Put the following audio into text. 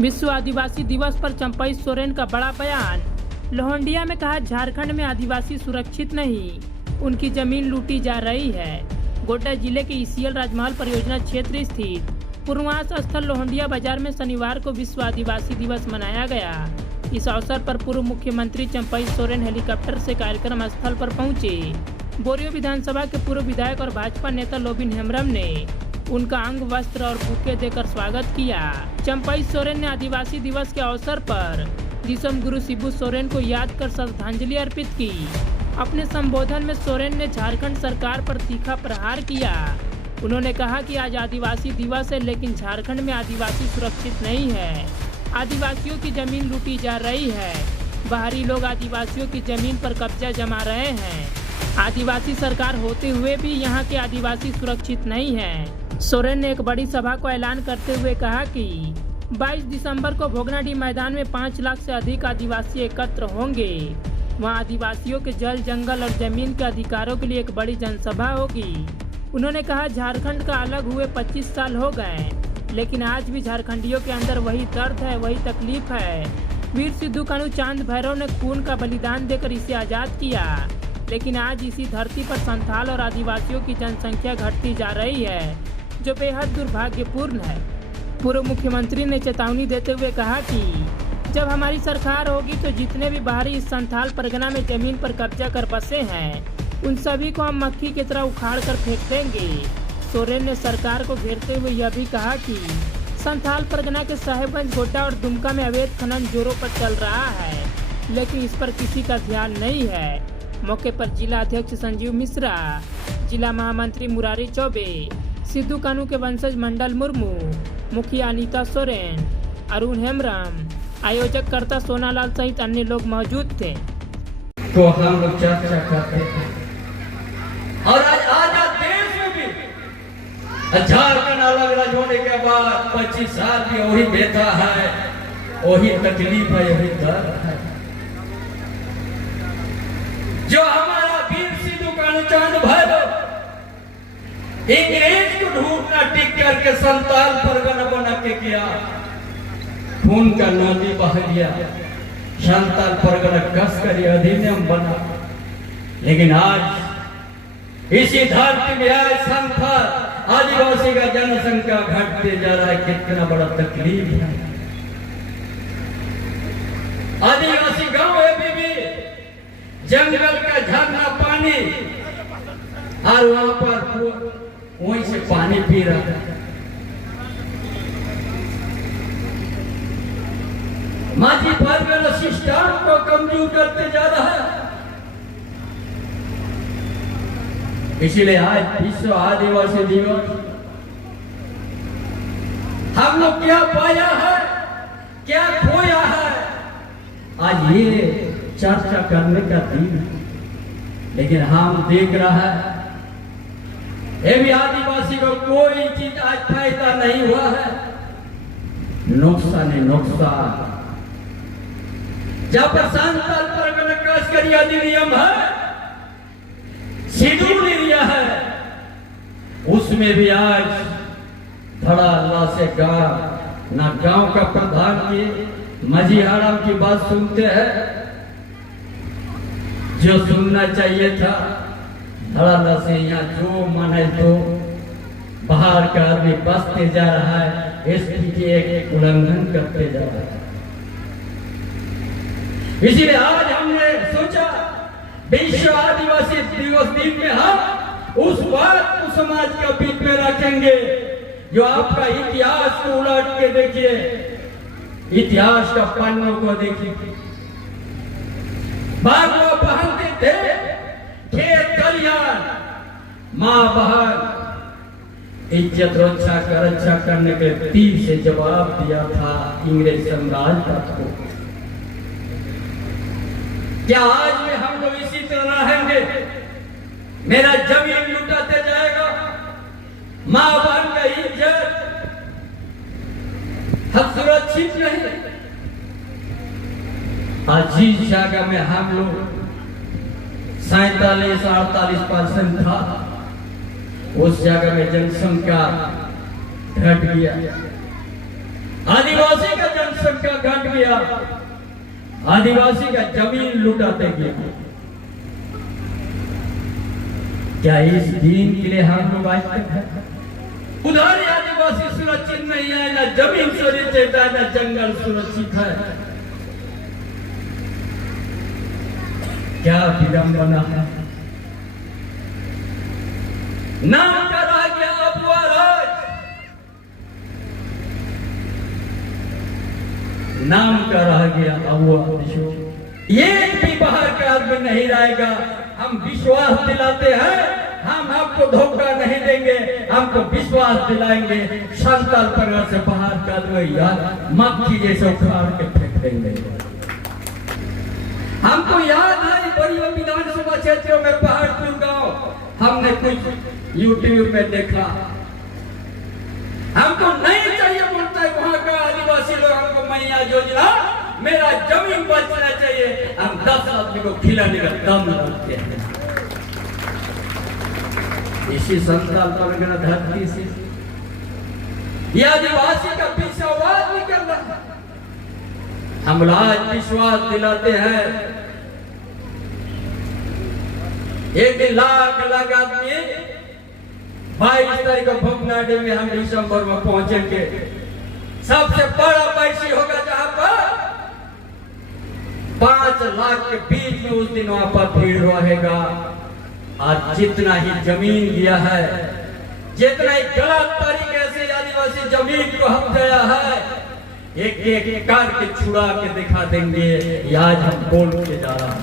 विश्व आदिवासी दिवस पर चंपई सोरेन का बड़ा बयान। लोहंडिया में कहा, झारखंड में आदिवासी सुरक्षित नहीं, उनकी जमीन लूटी जा रही है। गोड्डा जिले के ईसीएल राजमहल परियोजना क्षेत्र स्थित पूर्वास स्थल लोहंडिया बाजार में शनिवार को विश्व आदिवासी दिवस मनाया गया। इस अवसर पर पूर्व मुख्यमंत्री चंपई सोरेन हेलीकॉप्टर से कार्यक्रम स्थल पर पहुंचे। बोरियो विधानसभा के पूर्व विधायक और भाजपा नेता लोबिन हेम्ब्रम ने उनका अंग वस्त्र और बुके देकर स्वागत किया। चंपई सोरेन ने आदिवासी दिवस के अवसर पर दिसम गुरु शिबू सोरेन को याद कर श्रद्धांजलि अर्पित की। अपने संबोधन में सोरेन ने झारखंड सरकार पर तीखा प्रहार किया। उन्होंने कहा कि आज आदिवासी दिवस है, लेकिन झारखंड में आदिवासी सुरक्षित नहीं है। आदिवासियों की जमीन लूटी जा रही है। बाहरी लोग आदिवासियों की जमीन पर कब्जा जमा रहे हैं। आदिवासी सरकार होते हुए भी यहाँ के आदिवासी सुरक्षित नहीं है। सोरेन ने एक बड़ी सभा को ऐलान करते हुए कहा कि 22 दिसंबर को भोगनाडीह मैदान में 5 लाख से अधिक आदिवासी एकत्र होंगे। वहाँ आदिवासियों के जल, जंगल और जमीन के अधिकारों के लिए एक बड़ी जनसभा होगी। उन्होंने कहा, झारखंड का अलग हुए 25 साल हो गए, लेकिन आज भी झारखंडियों के अंदर वही दर्द है, वही तकलीफ है। वीर सिद्धू कान्हू चांद भैरव ने खून का बलिदान देकर इसे आज़ाद किया, लेकिन आज इसी धरती पर संथाल और आदिवासियों की जनसंख्या घटती जा रही है, जो बेहद दुर्भाग्यपूर्ण है। पूर्व मुख्यमंत्री ने चेतावनी देते हुए कहा कि जब हमारी सरकार होगी तो जितने भी बाहरी इस संथाल परगना में जमीन पर कब्जा कर बसे हैं, उन सभी को हम मक्खी की तरह उखाड़ कर फेंक देंगे। सोरेन ने सरकार को घेरते हुए यह भी कहा कि संथाल परगना के साहेबगंज, गोड्डा और दुमका में अवैध खनन जोरों पर चल रहा है, लेकिन इस पर किसी का ध्यान नहीं है। मौके पर जिला अध्यक्ष संजीव मिश्रा, जिला महामंत्री मुरारी चौबे, सिद्धू कान्हू के वंशज मंडल मुर्मू, मुखिया अनीता सोरेन, अरुण हेम्ब्रम, आयोजक कर्ता सोनालाल सहित अन्य लोग मौजूद थे। तो हम लोग चर्चा करते थे और आज देश में भी झारखंड अलग अलग होने के बाद 25 साल भी वही बेटा है, वही तकलीफ है, वही दर्द है। जो हमारा वीर सिद्धू कान्हू चांद भैरव अंग्रेज को ढूंढना टिक करके संताल परगना बना के किया, खून का नदी बह गया, संताल परगना कस कर अधिनियम बना। लेकिन आज इसी धरती में आज संथाल आदिवासी का जनसंख्या घटते जा रहा है। कितना बड़ा तकलीफ है। आदिवासी गांव है भी जंगल का झरना पानी, और वहां पर वहीं से पानी पी रहा है। माझी परगना सिस्टम को कमजोर करते जा रहा है। इसीलिए आज विश्व आदिवासी दिवस हम लोग क्या पाया है, क्या खोया है, आज ये चर्चा करने का दिन है। लेकिन हम देख रहा है ये भी आदिवासी को कोई चीज आज फायदा नहीं हुआ है। नुकसान है नुकसान। जब संथाल परगना कस कर अधिनियम है, शेड्यूल एरिया है, उसमें भी आज बड़ा अल्लाह से गांव ना गांव का प्रधान की मजीहाराम की बात सुनते हैं, जो सुनना चाहिए था। धड़ा से यहाँ जो मन है तो बाहर का आदमी बसते जा रहा है, स्थिति एक उल्लंघन करते जा रहा है। इसीलिए आज हमने सोचा विश्व आदिवासी दिवस दिन में हम उस बात को समाज का बीच में रखेंगे, जो आपका इतिहास को उलट के देखिए, इतिहास का पन्नों को देखिए। बाबा पहनते थे खेत खलिहान, माँ बहन इज्जत रक्षा करने के तीर से जवाब दिया था इंग्रेज साम्राज्य को। क्या आज में हम लोग इसी तरह रहेंगे? मेरा जमीन लुटाते जाएगा, माँ बहन का इज्जत हम सुरक्षित नहीं। आज जिस जगह में हम लोग 47-48% था, उस जगह में जनसंख्या घट गया। आदिवासी का कट गया, आदिवासी का जमीन लुटाते गया। क्या इस दिन के लिए हम लोग आज तक है? उधर आदिवासी सुरक्षित नहीं है, ना जमीन सुरक्षित है, ना जंगल सुरक्षित है। क्या विडंबना है। नाम का रह गया अबुआ राज, नाम का रह गया अबुआ। एक भी बाहर का आदमी नहीं रहेगा। हम विश्वास दिलाते हैं, हम आपको धोखा नहीं देंगे, हमको विश्वास दिलाएंगे। संताल परगना से बाहर का आदमी याद मक्खी जैसे उखाड़ के फेंक देंगे। हमको याद है बड़ी विधानसभा क्षेत्रों में पहाड़पुर गांव हमने कुछ यूट्यूब में देखा। हमको नहीं चाहिए बोलता है वहां का आदिवासी लोग, हमको मैया योजना, मेरा जमीन बचना चाहिए। हम 10 आदमी को खिलाने का दम रखते हैं। इसी संताल परगना धरती से ये आदिवासी का पिछावाद निकल रहा है। हम आज विश्वास दिलाते हैं, एक दिन लाख आदमी 22 तारीख को भोगनाडे में हम दिसंबर में पहुंचेंगे। सबसे बड़ा बैठी होगा जहां पर 5 लाख के बीच में उस दिन वहां पर भीड़ रहेगा। आज जितना ही जमीन दिया है, जितना ही गलत तरीके से आदिवासी जमीन को हत्या है, एक एक कार के छुड़ा के दिखा देंगे। आज हम बोल के जा रहा है।